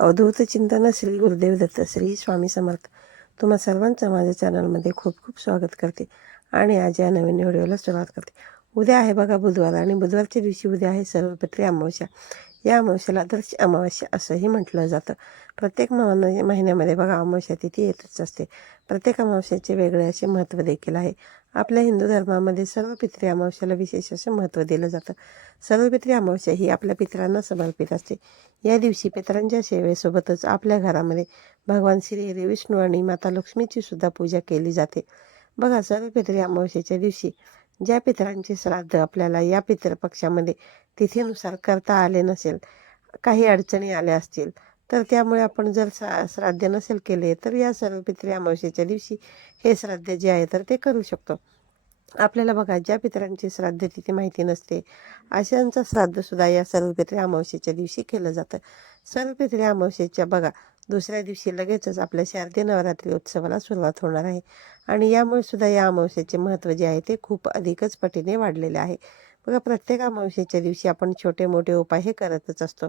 अवधूत चिंतन श्री गुरुदेव दत्त श्री स्वामी समर्थ. तुम्हा सर्वांचं माझ्या चॅनलमध्ये खूप खूप स्वागत करते आणि आज या नवीन व्हिडिओला सुरुवात करते. उद्या आहे बघा बुधवार आणि बुधवारच्या दिवशी उद्या आहे सर्वपित्री अमावस्या. या अमावस्याला आदर्श अमावस्या असंही म्हटलं जातं. प्रत्येक महिन्यामध्ये बघा अमावस्या तिथी येतच असते. प्रत्येक अमावस्याचे वेगळे असे महत्त्व देखील आहे. आपल्या हिंदू धर्मामध्ये सर्वपित्री अमावस्याला विशेष असं महत्त्व दिलं जातं. सर्वपित्री अमावस्या ही आपल्या पितरांना समर्पित असते. या दिवशी पितरांच्या सेवेसोबतच आपल्या घरामध्ये भगवान श्री हरी विष्णू आणि माता लक्ष्मीची सुद्धा पूजा केली जाते. बघा, सर्वपित्री अमावस्येच्या दिवशी ज्या पितरांचे श्राद्ध आपल्याला या पितृपक्षामध्ये तिथीनुसार करता आले नसेल, काही अडचणी आल्या असतील, तर त्यामुळे आपण जर श्राद्ध नसेल केले तर या सर्वपित्री अमावस्येच्या दिवशी हे श्राद्ध जे आहे तर ते करू शकतो. आपल्याला बघा, ज्या पितरांची श्राद्ध तिथे माहिती नसते अशांचं श्राद्धसुद्धा या सर्वपित्री अमावस्येच्या दिवशी केलं जातं. सर्वपित्री अमावस्येच्या बघा दुसऱ्या दिवशी लगेचच आपल्या शारदीय नवरात्री उत्सवाला सुरुवात होणार आहे आणि यामुळे सुद्धा या अमावस्येचे महत्त्व जे आहे ते खूप अधिकच पटीने वाढलेले आहे. बघा, प्रत्येक अमावस्येच्या दिवशी आपण छोटे मोठे उपाय हे करतच असतो.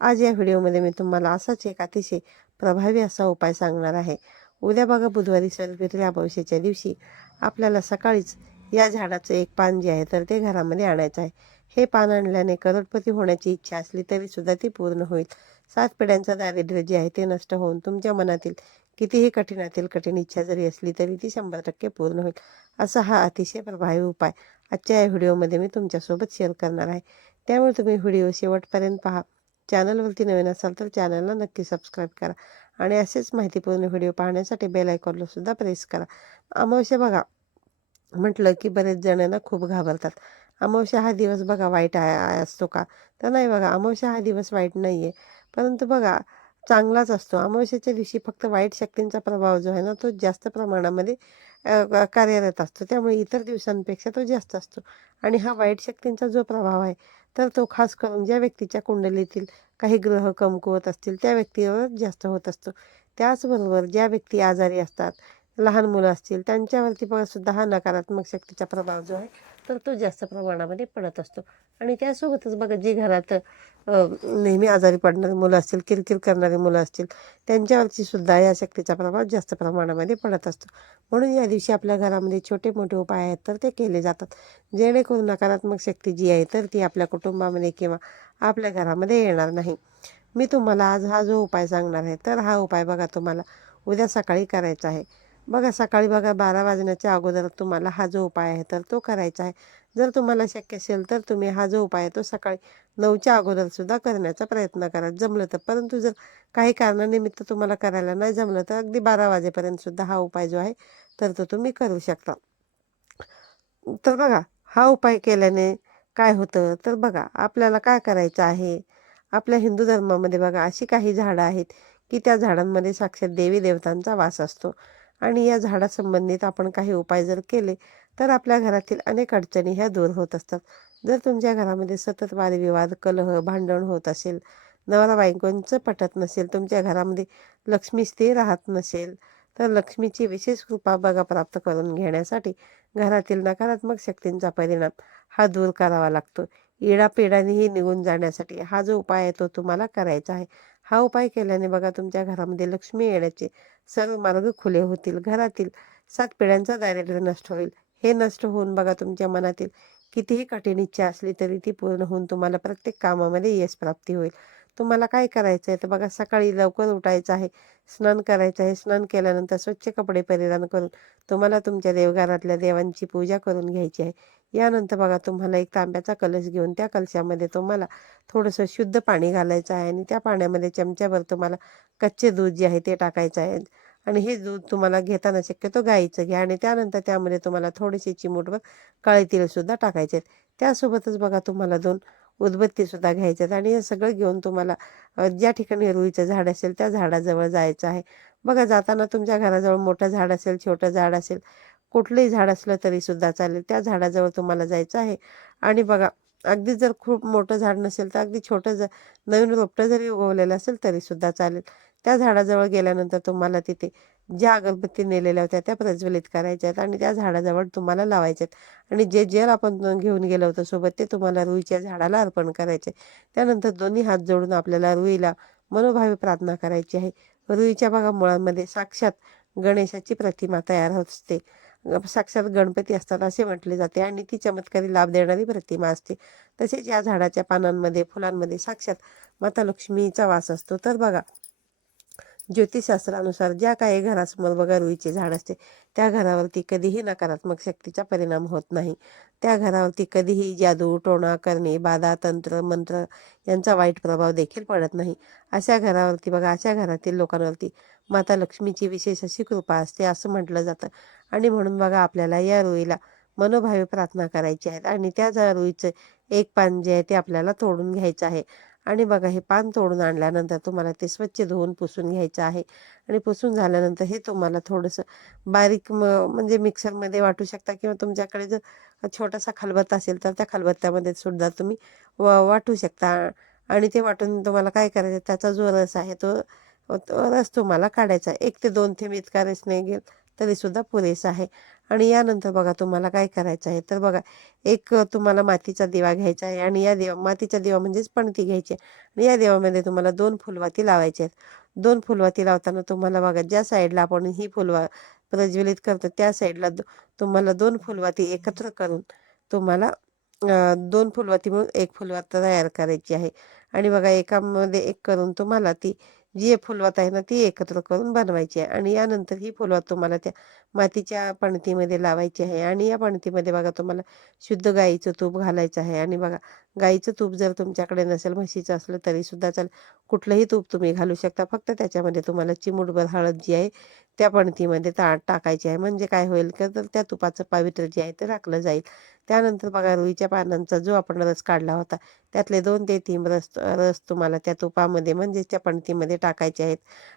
आज या व्हिडिओमध्ये मी तुम्हाला असाच एक अतिशय प्रभावी असा उपाय सांगणार आहे. उद्या बघा बुधवारी सर्वपित्री अमावस्येच्या दिवशी आपल्याला सकाळीच या झाडाचं एक पान जे आहे तर ते घरामध्ये आणायचं आहे. हे पान आणल्याने करोडपती होण्याची इच्छा असली तरी सुद्धा ती पूर्ण होईल. 7 पिढ्यांचं दारिद्र्य जे आहे ते नष्ट होऊन तुमच्या मनातील कितीही कठीणातील कठीण इच्छा जरी असली तरी ती 100% पूर्ण होईल. असा हा अतिशय प्रभावी उपाय आजच्या या व्हिडिओमध्ये मी तुमच्यासोबत शेअर करणार आहे. त्यामुळे तुम्ही व्हिडिओ शेवटपर्यंत पहा. चॅनलवरती नवीन असाल तर चॅनलला नक्की सबस्क्राईब करा आणि असेच माहितीपूर्ण व्हिडिओ पाहण्यासाठी बेल आयकॉनला सुद्धा प्रेस करा. अमावस्या बघा म्हटलं की बरेच जणांना खूप घाबरतात. अमावस्या हा दिवस बघा वाईट असतो का? तर नाही बघा, अमावस्या हा दिवस वाईट नाही आहे, परंतु बघा चांगलाच असतो. अमावस्येच्या दिवशी फक्त वाईट शक्तींचा प्रभाव जो आहे ना तो जास्त प्रमाणामध्ये कार्यरत असतो. त्यामुळे इतर दिवसांपेक्षा तो जास्त असतो आणि हा वाईट शक्तींचा जो प्रभाव आहे तर तो खास करून ज्या व्यक्तीच्या कुंडलीतील काही ग्रह कमकुवत असतील त्या व्यक्तीवर जास्त होत असतो. त्याचबरोबर ज्या व्यक्ती आजारी असतात, लहान मुलं असतील, त्यांच्यावरती बघा सुद्धा हा नकारात्मक शक्तीचा प्रभाव जो आहे तर तो जास्त प्रमाणामध्ये पडत असतो. आणि त्यासोबतच बघा, जी घरात नेहमी आजारी पडणारी मुलं असतील, किरकिर करणारी मुलं असतील, त्यांच्यावरती सुद्धा या शक्तीचा प्रभाव जास्त प्रमाणामध्ये पडत असतो. म्हणून या दिवशी आपल्या घरामध्ये छोटे मोठे उपाय आहेत तर ते केले जातात, जेणेकरून नकारात्मक शक्ती जी आहे तर ती आपल्या कुटुंबामध्ये किंवा आपल्या घरामध्ये येणार नाही. मी तुम्हाला आज हा जो उपाय सांगणार आहे तर हा उपाय बघा तुम्हाला उद्या सकाळी करायचा आहे. बघा, सकाळी बघा 12 वाजण्याच्या अगोदर तुम्हाला हा जो उपाय आहे तर तो करायचा आहे. जर तुम्हाला शक्य असेल तर तुम्ही हा जो उपाय आहे तो सकाळी 9च्या अगोदर सुद्धा करण्याचा प्रयत्न करा, जमलं तर. परंतु जर काही कारणानिमित्त तुम्हाला करायला नाही जमलं तर अगदी 12 वाजेपर्यंत सुद्धा हा उपाय जो आहे तर तो तुम्ही करू शकता. तर बघा, हा उपाय केल्याने काय होतं तर बघा, आपल्याला काय करायचं आहे. आपल्या हिंदू धर्मामध्ये बघा अशी काही झाडं आहेत की त्या झाडांमध्ये साक्षात देवी देवतांचा वास असतो आणि या झाडासंबंधित आपण काही उपाय जर केले तर आपल्या घरातील अनेक अडचणी ह्या दूर होत असतात. जर तुमच्या घरामध्ये सतत वादविवाद, कलह, भांडण होत असेल, नवरा बायकोंचं पटत नसेल, तुमच्या घरामध्ये लक्ष्मी स्थिर राहत नसेल, तर लक्ष्मीची विशेष कृपा बघा प्राप्त करून घेण्यासाठी घरातील नकारात्मक शक्तींचा परिणाम हा दूर करावा लागतो. इडापिडानेही निघून जाण्यासाठी हा जो उपाय आहे तो तुम्हाला करायचा आहे. हा उपाय केल्याने बघा तुमच्या घरामध्ये लक्ष्मी येण्याचे सर्व मार्ग खुले होतील. घरातील 7 पिढ्यांचा दारिद्र्य नष्ट होईल. हे नष्ट होऊन बघा तुमच्या मनातील कितीही कठीण इच्छा असली तरी ती पूर्ण होऊन तुम्हाला प्रत्येक कामामध्ये यश प्राप्ती होईल. तुम्हाला काय करायचं आहे तर बघा, सकाळी लवकर उठायचं आहे, स्नान करायचं आहे. स्नान केल्यानंतर स्वच्छ कपडे परिधान करून तुम्हाला तुमच्या देवघरातल्या देवांची पूजा करून घ्यायची आहे. यानंतर बघा तुम्हाला एक तांब्याचा कलश घेऊन त्या कलशामध्ये तुम्हाला थोडंसं शुद्ध पाणी घालायचं आहे आणि त्या पाण्यामध्ये चमच्याभर तुम्हाला कच्चे दूध जे आहे ते टाकायचं आहे आणि हे दूध तुम्हाला घेताना शक्यतो गाईचं घ्या आणि त्यानंतर त्यामध्ये तुम्हाला थोडीशी चिमूटभर काळे तीळसुद्धा टाकायचे आहेत. त्यासोबतच बघा तुम्हाला 2 उदबत्तीसुद्धा घ्यायच्यात आणि हे सगळं घेऊन तुम्हाला ज्या ठिकाणी रुईचं झाड असेल त्या झाडाजवळ जायचं आहे. बघा, जाताना तुमच्या घराजवळ मोठं झाड असेल, छोटं झाड असेल, कुठलंही झाड असलं तरी सुद्धा चालेल, त्या झाडाजवळ तुम्हाला जायचं आहे. आणि बघा, अगदी जर खूप मोठं झाड नसेल तर अगदी छोटं नवीन रोपटं जरी उगवलेलं असेल तरी सुद्धा चालेल. त्या झाडाजवळ गेल्यानंतर तुम्हाला तिथे ज्या अगरबत्ती नेलेल्या होत्या त्या प्रज्वलित करायच्या आहेत आणि त्या झाडाजवळ तुम्हाला लावायच्या आहेत आणि जे जेल आपण घेऊन गेलो होतो सोबत ते तुम्हाला रुईच्या झाडाला अर्पण करायचे. त्यानंतर दोन्ही हात जोडून आपल्याला रुईला मनोभावे प्रार्थना करायची आहे. रुईच्या बघा मुळांमध्ये साक्षात गणेशाची प्रतिमा तयार होत असते. साक्षात गणपती असतात असे म्हटले जाते आणि ती चमत्कारी लाभ देणारी प्रतिमा असते. तसेच या झाडाच्या पानांमध्ये फुलांमध्ये साक्षात माता लक्ष्मीचा वास असतो. तर बघा, ज्योतिषशास्त्रानुसार ज्या काही घरासमोर बघा रुईचे झाड असते त्या घरावरती कधीही नकारात्मक शक्तीचा परिणाम होत नाही. त्या घरावरती कधीही जादू, टोणा करणे, बाधा, तंत्र, मंत्र यांचा वाईट प्रभाव देखील पडत नाही. अशा घरावरती बघा, अशा घरातील लोकांवरती माता लक्ष्मीची विशेष अशी कृपा असते असं म्हटलं जातं. आणि म्हणून बघा, आपल्याला या रुईला मनोभावे प्रार्थना करायची आहे आणि त्या रुईचं एक पान जे आहे ते आपल्याला तोडून घ्यायचं आहे. आणि बघा, हे पान तोडून आणल्यानंतर तुम्हाला ते स्वच्छ धुवून पुसून घ्यायचं आहे. आणि पुसून झाल्यानंतर हे तुम्हाला थोडंसं बारीक म्हणजे मिक्सरमध्ये वाटू शकता किंवा तुमच्याकडे जर छोटासा खलबत्ता असेल तर त्या खलबत्त्यामध्ये सुद्धा तुम्ही वाटू शकता. आणि ते वाटून तुम्हाला काय करायचं, त्याचा जो रस आहे तो तो रस तुम्हाला काढायचा. 1 ते 2 थेंब इतका रस नाही गेल तरीसुद्धा पुरेसा आहे. आणि यानंतर बघा, तुम्हाला काय करायचं आहे तर बघा, एक तुम्हाला मातीचा दिवा घ्यायचा आहे आणि या मातीचा दिवा म्हणजेच पणती घ्यायची आहे. आणि या दिव्यामध्ये तुम्हाला 2 फुलवाती लावायचे आहेत. 2 फुलवाती लावताना तुम्हाला बघा, ज्या साईडला आपण ही प्रज्वलित करतो त्या साईडला तुम्हाला 2 फुलवाती एकत्र करून तुम्हाला 2 फुलवाती मिळून 1 फुलवात तयार करायची आहे. आणि बघा, एकामध्ये एक करून तुम्हाला ती जी फुलवात आहे ना ती एकत्र करून बनवायची आहे. आणि यानंतर ही फुलवात तुम्हाला त्या मातीच्या पणतीमध्ये लावायची आहे. आणि या पणतीमध्ये बघा, तुम्हाला शुद्ध गाईचं तूप घालायचं आहे. आणि बघा, गाईचं तूप जर तुमच्याकडे नसेल, म्हशीचं असलं तरी सुद्धा चालेल, कुठलंही तूप तुम्ही घालू शकता. फक्त त्याच्यामध्ये तुम्हाला चिमूटभर हळद जी आहे त्या पणतीमध्ये टाकायची आहे. म्हणजे काय होईल का, तर त्या तुपाचं पावित्र्य जे आहे ते राखलं जाईल. त्यानंतर बघा, रुईच्या पानांचा जो आपण रस काढला होता त्यातले 2 ते 3 रस रस तुम्हाला त्या तुपामध्ये म्हणजेच त्या पणतीमध्ये टाकायचे आहेत.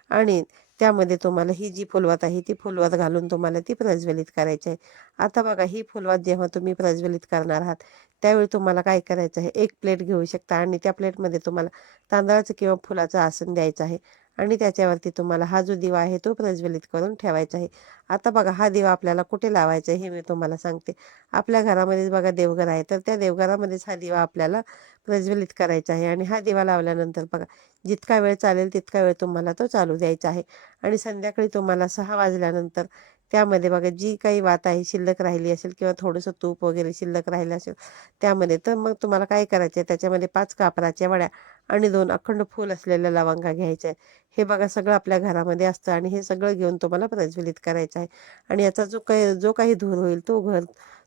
आणि त्यामध्ये तुम्हाला ही जी फुलवात आहे ती फुलवात घालून तुम्हाला ती प्रज्वलित करायची आहे. आता बघा, ही फुलवात जेव्हा तुम्ही प्रज्वलित करणार आहात त्यावेळी तुम्हाला काय करायचं आहे, एक प्लेट घेऊ शकता आणि त्या प्लेटमध्ये तुम्हाला तांदळाचं किंवा फुलाचं आसन द्यायचं आहे. आणि त्याच्यावरती तुम्हाला हा जो दिवा आहे तो प्रज्वलित करून ठेवायचा आहे. आता बघा, हा दिवा आपल्याला कुठे लावायचा आहे हे मी तुम्हाला सांगते. आपल्या घरामध्येच बघा देवघर आहे, तर त्या देवघरामध्येच हा दिवा आपल्याला प्रज्वलित करायचा आहे. आणि हा दिवा लावल्यानंतर बघा, जितका वेळ चालेल तितका वेळ तुम्हाला तो चालू द्यायचा आहे. आणि संध्याकाळी तुम्हाला 6 वाजल्यानंतर त्यामध्ये बघा, जी काही वात आहे शिल्लक राहिली असेल किंवा थोडंसं तूप वगैरे शिल्लक राहिलं असेल त्यामध्ये, तर मग तुम्हाला काय करायचं आहे, त्याच्यामध्ये 5 कापराच्या वड्या आणि 2 अखंड फूल असलेल्या लवंगा घ्यायच्या आहेत. हे बघा, सगळं आपल्या घरामध्ये असतं आणि हे सगळं घेऊन तुम्हाला प्रज्वलित करायचं आहे. आणि याचा जो काही धूर होईल तो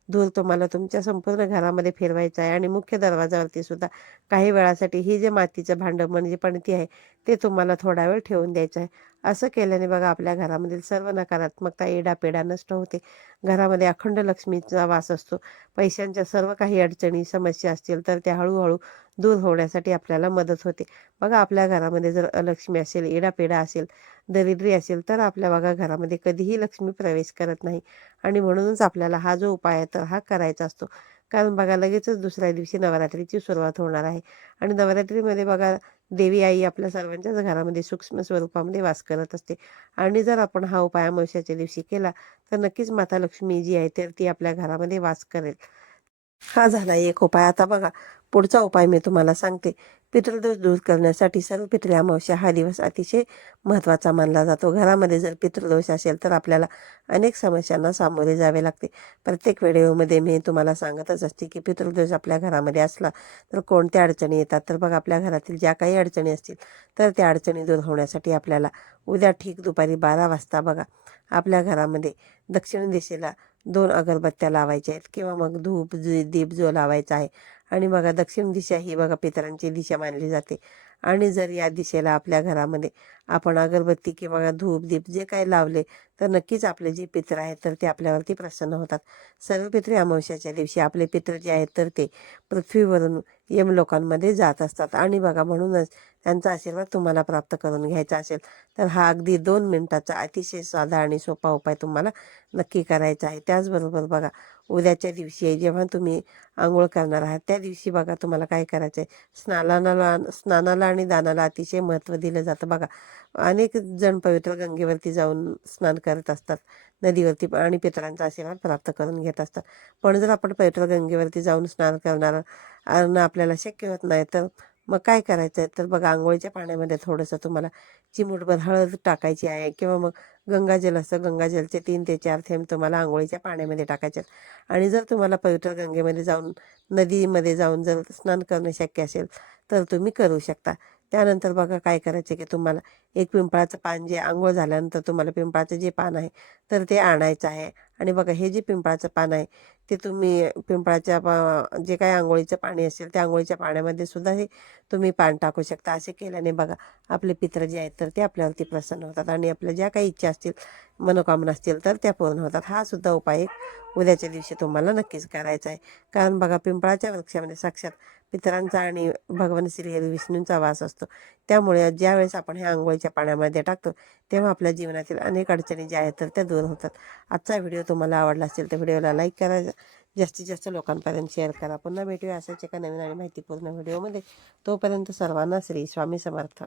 धूर तुम्हाला तुमच्या संपूर्ण घरामध्ये फिरवायचा आहे. आणि मुख्य दरवाजावरती सुद्धा काही वेळासाठी ही जे मातीचं भांडं म्हणजे पणती आहे ते तुम्हाला थोडा वेळ ठेवून द्यायचं आहे. असं केल्याने बघा, आपल्या घरामधील सर्व नकारात्मकता, येडापेडा नष्ट होते. घरामध्ये अखंड लक्ष्मीचा वास असतो. पैशांच्या सर्व काही अडचणी, समस्या असतील तर त्या हळूहळू दूर होण्यासाठी आपल्याला मदत होते. बघा, आपल्या घरामध्ये जर अलक्ष्मी असेल, येडापेडा असेल, दरिद्री असेल तर आपल्या बघा घरामध्ये कधीही लक्ष्मी प्रवेश करत नाही. आणि म्हणूनच आपल्याला हा जो उपाय आहे तर हा करायचा असतो. कारण बघा, लगेचच दुसऱ्या दिवशी नवरात्रीची सुरुवात होणार आहे. आणि नवरात्रीमध्ये बघा, देवी आई आपल्या सर्वांच्याच घरामध्ये सूक्ष्म स्वरूपामध्ये वास करत असते. आणि जर आपण हा उपाय अमावस्येच्या दिवशी केला तर नक्कीच माता लक्ष्मी जी आहे तर ती आपल्या घरामध्ये वास करेल. हा झाला एक उपाय. आता बघा, पुढचा उपाय मी तुम्हाला सांगते. पितृदोष दूर करण्यासाठी सर्वपित्री अमावस्या हा दिवस अतिशय महत्त्वाचा मानला जातो. घरामध्ये जर पितृदोष असेल तर आपल्याला अनेक समस्यांना सामोरे जावे लागते. प्रत्येक व्हिडिओमध्ये मी तुम्हाला सांगतच असते की पितृदोष आपल्या घरामध्ये असला तर कोणत्या अडचणी येतात. तर बघा, आपल्या घरातील ज्या काही अडचणी असतील तर त्या अडचणी दूर होण्यासाठी आपल्याला उद्या ठीक दुपारी 12 वाजता बघा, आपल्या घरामध्ये दक्षिण दिशेला 2 अगरबत्त्या लावायच्या आहेत किंवा मग धूप दीप जो लावायचा आहे. आणि बघा, दक्षिण दिशा ही बघा पितरांची दिशा मानली जाते. आणि जर या दिशेला आपल्या घरामध्ये आपण अगरबत्ती किंवा धूप दीप जे काही लावले तर नक्कीच आपले जे पित्र आहेत तर ते आपल्यावरती प्रसन्न होतात. सर्व पित्री अमावस्याच्या दिवशी आपले पित्र जे आहेत तर ते पृथ्वीवरून यमलोकांमध्ये जात असतात. आणि बघा, म्हणूनच त्यांचा आशीर्वाद तुम्हाला प्राप्त करून घ्यायचा असेल तर हा अगदी 2 मिनिटाचा अतिशय साधा आणि सोपा उपाय तुम्हाला नक्की करायचा आहे. त्याचबरोबर बघा, उद्याच्या दिवशी जेव्हा तुम्ही आंघोळ करणार आहात त्या दिवशी बघा, तुम्हाला काय करायचं आहे, स्नानाला आणि दानाला अतिशय महत्त्व दिलं जातं. बघा, अनेक जण पवित्र गंगेवरती जाऊन स्नान करत असतात, नदीवरती, आणि पितरांचा आशीर्वाद प्राप्त करून घेत असतात. पण जर आपण पवित्र गंगेवरती जाऊन स्नान करणार आपल्याला शक्य होत नाही तर मग काय करायचं आहे तर बघा, अंघोळीच्या पाण्यामध्ये थोडंसं तुम्हाला चिमूटभर हळद टाकायची आहे, किंवा मग गंगाजल असतं, गंगाजलचे 3 ते 4 थेंब तुम्हाला अंघोळीच्या पाण्यामध्ये टाकायचे आहेत. आणि जर तुम्हाला पवित्र गंगेमध्ये जाऊन, नदीमध्ये जाऊन जर स्नान करणं शक्य असेल तर तुम्ही करू शकता. त्यानंतर बघा काय करायचं की तुम्हाला एक पिंपळाचं पान, जे अंघोळ झाल्यानंतर तुम्हाला पिंपळाचं जे पान आहे तर ते आणायचं आहे. आणि बघा, हे जे पिंपळाचं पान आहे ते तुम्ही पिंपळाच्या जे काही अंघोळीचं पाणी असेल त्या अंघोळीच्या पाण्यामध्ये सुद्धा हे तुम्ही पान टाकू शकता. असे केल्याने बघा, आपले पित्र जे आहेत तर ते आपल्यावरती प्रसन्न होतात, आणि आपल्या ज्या काही इच्छा असतील, मनोकामना असतील तर त्या पूर्ण होतात. हा सुद्धा उपाय उद्याच्या दिवशी तुम्हाला नक्कीच करायचा आहे. कारण बघा, पिंपळाच्या वृक्षामध्ये साक्षात पितरांचा आणि भगवान श्री हरी विष्णूंचा वास असतो. त्यामुळे ज्यावेळेस आपण हे अंघोळीच्या पाण्यामध्ये टाकतो तेव्हा आपल्या जीवनातील अनेक अडचणी ज्या आहेत तर त्या दूर होतात. आजचा व्हिडिओ तुम्हाला आवडला असेल तर व्हिडिओला लाईक करा, जास्तीत जास्त लोकांपर्यंत शेअर करा. पुन्हा भेटूया अशाच एका नवीन आणि माहितीपूर्ण व्हिडिओमध्ये. तोपर्यंत सर्वांना श्री स्वामी समर्थ.